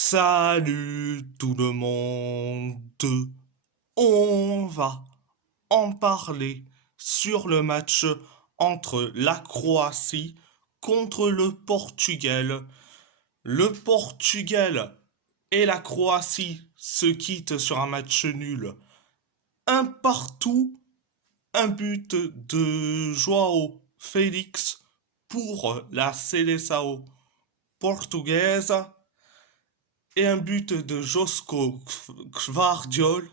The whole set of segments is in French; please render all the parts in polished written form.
Salut tout le monde, on va en parler sur le match entre la Croatie contre le Portugal. Le Portugal et la Croatie se quittent sur un match nul. Un partout, un but de Joao Félix pour la Seleção portugaise et un but de Josko Gvardiol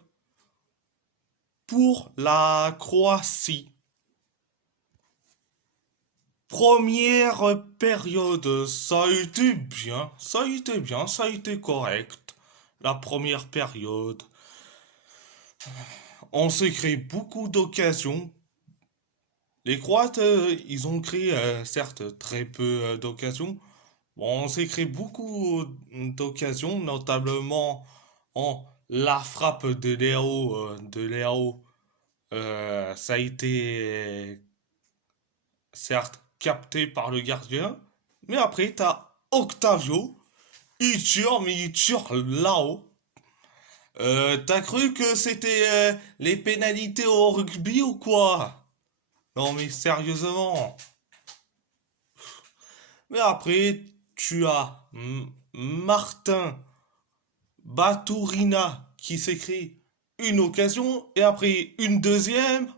pour la Croatie. Première période, ça a été bien, ça a été bien, ça a été correct. La première période, on s'est créé beaucoup d'occasions. Les Croates, ils ont créé certes très peu d'occasions. Bon, on s'est créé beaucoup d'occasions, notamment en la frappe de Léo. Ça a été certes capté par le gardien, mais après t'as Octavio, il tire, mais il tire là-haut. T'as cru que c'était les pénalités au rugby ou quoi? Non mais sérieusement. Mais après, tu as Martin Baturina qui s'écrit une occasion et après une deuxième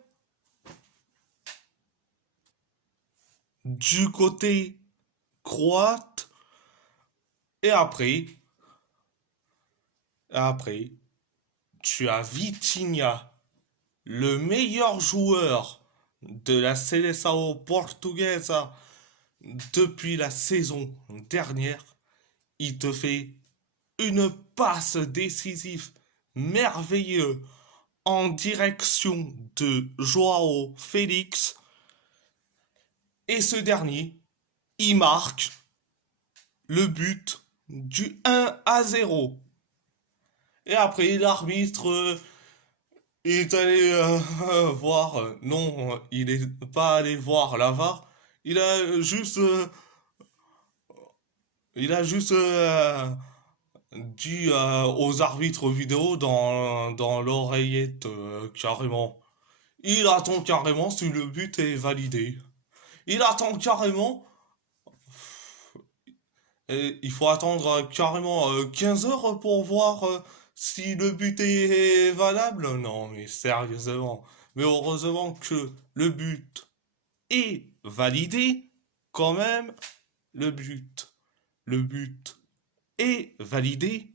du côté croate et après tu as Vitinha, le meilleur joueur de la Seleção portugaise depuis la saison dernière. Il te fait une passe décisive merveilleuse en direction de Joao Félix. Et ce dernier, il marque le but du 1-0. Et après, l'arbitre est allé voir. Non, il n'est pas allé voir la VAR. Il a juste, euh, il a juste dit aux arbitres vidéo dans l'oreillette carrément. Il attend carrément si le but est validé. Il attend carrément. Et il faut attendre carrément 15 heures pour voir si le but est valable. Non, mais sérieusement. Mais heureusement que le but est validé. Quand même, le but. Le but est validé.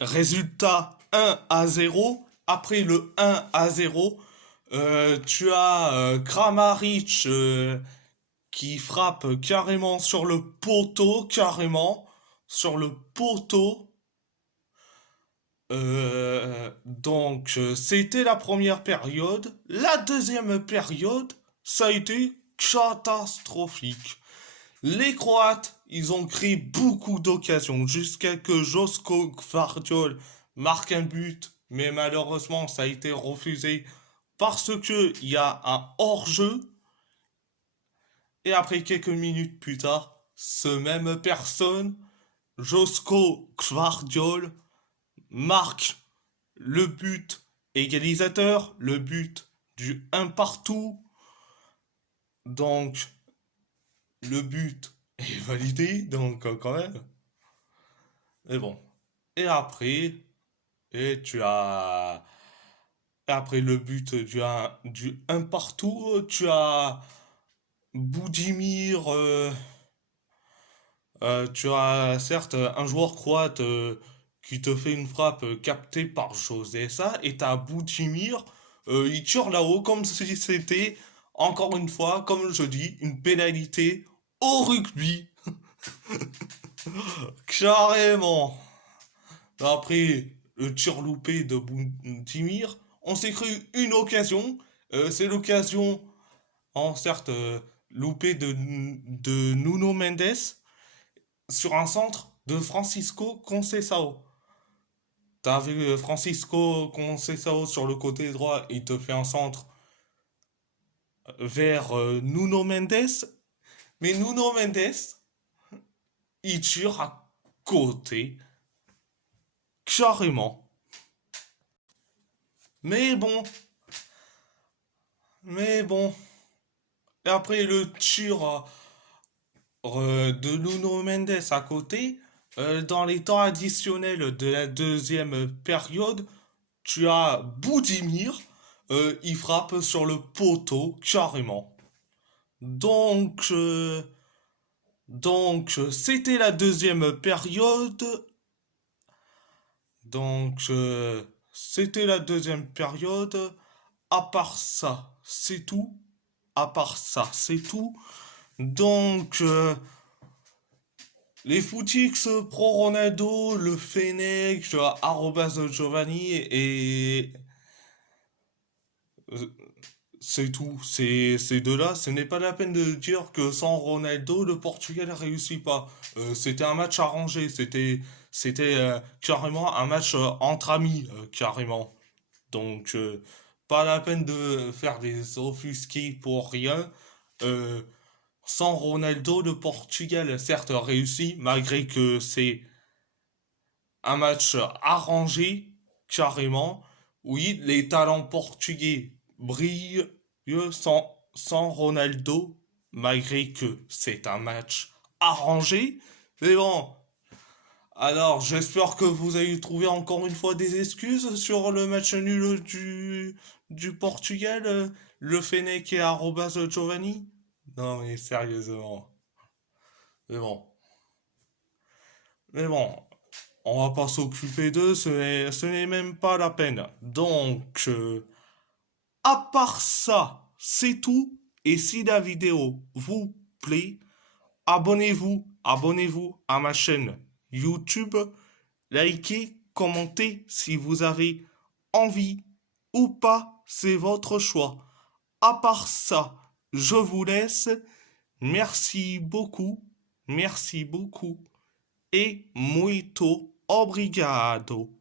Résultat 1-0. Après le 1-0, tu as Kramaric qui frappe carrément sur le poteau, carrément sur le poteau. C'était la première période. La deuxième période, ça a été catastrophique. Les Croates, ils ont créé beaucoup d'occasions jusqu'à que Josko Gvardiol marque un but, mais malheureusement, ça a été refusé parce que il y a un hors-jeu. Et après quelques minutes plus tard, ce même personne, Josko Gvardiol, marque le but égalisateur, le but du un partout. Donc, le but est validé, donc quand même. Mais bon. Et après, et tu as. Après le but du un partout, tu as Boudimir. Tu as certes un joueur croate qui te fait une frappe captée par José ça, et t'as Boudimir, il tire là-haut comme si c'était, encore une fois, comme je dis, une pénalité au rugby. Carrément. Après le tir loupé de Boudimir, on s'est cru une occasion. C'est l'occasion, en certes loupée de Nuno Mendes sur un centre de Francisco Conceição. T'as vu Francisco Conceição sur le côté droit, il te fait un centre vers Nuno Mendes. Mais Nuno Mendes, il tire à côté, carrément. Mais bon, mais bon. Et après le tir de Nuno Mendes à côté, dans les temps additionnels de la deuxième période, tu as Boudimir, il frappe sur le poteau, carrément. Donc, euh, c'était la deuxième période. C'était la deuxième période. À part ça, c'est tout. À part ça, c'est tout. Donc, les footix pro Ronaldo, le Fennec, arrobas Giovanni et euh, c'est tout. Ces deux-là, ce n'est pas la peine de dire que sans Ronaldo, le Portugal ne réussit pas. C'était un match arrangé, c'était carrément un match entre amis, carrément. Donc, pas la peine de faire des offusqués pour rien. Euh, Sans Ronaldo, le Portugal, certes, réussit, malgré que c'est un match arrangé, carrément. Oui, les talents portugais brillent sans Ronaldo, malgré que c'est un match arrangé. Mais bon, alors j'espère que vous avez trouvé encore une fois des excuses sur le match nul du Portugal, le Fennec et arrobas Giovanni. Non mais sérieusement. Mais bon. Mais bon, on va pas s'occuper d'eux, ce n'est même pas la peine. Donc, à part ça, c'est tout. Et si la vidéo vous plaît, abonnez-vous à ma chaîne YouTube, likez, commentez si vous avez envie ou pas, c'est votre choix. À part ça, je vous laisse. Merci beaucoup et muito obrigado.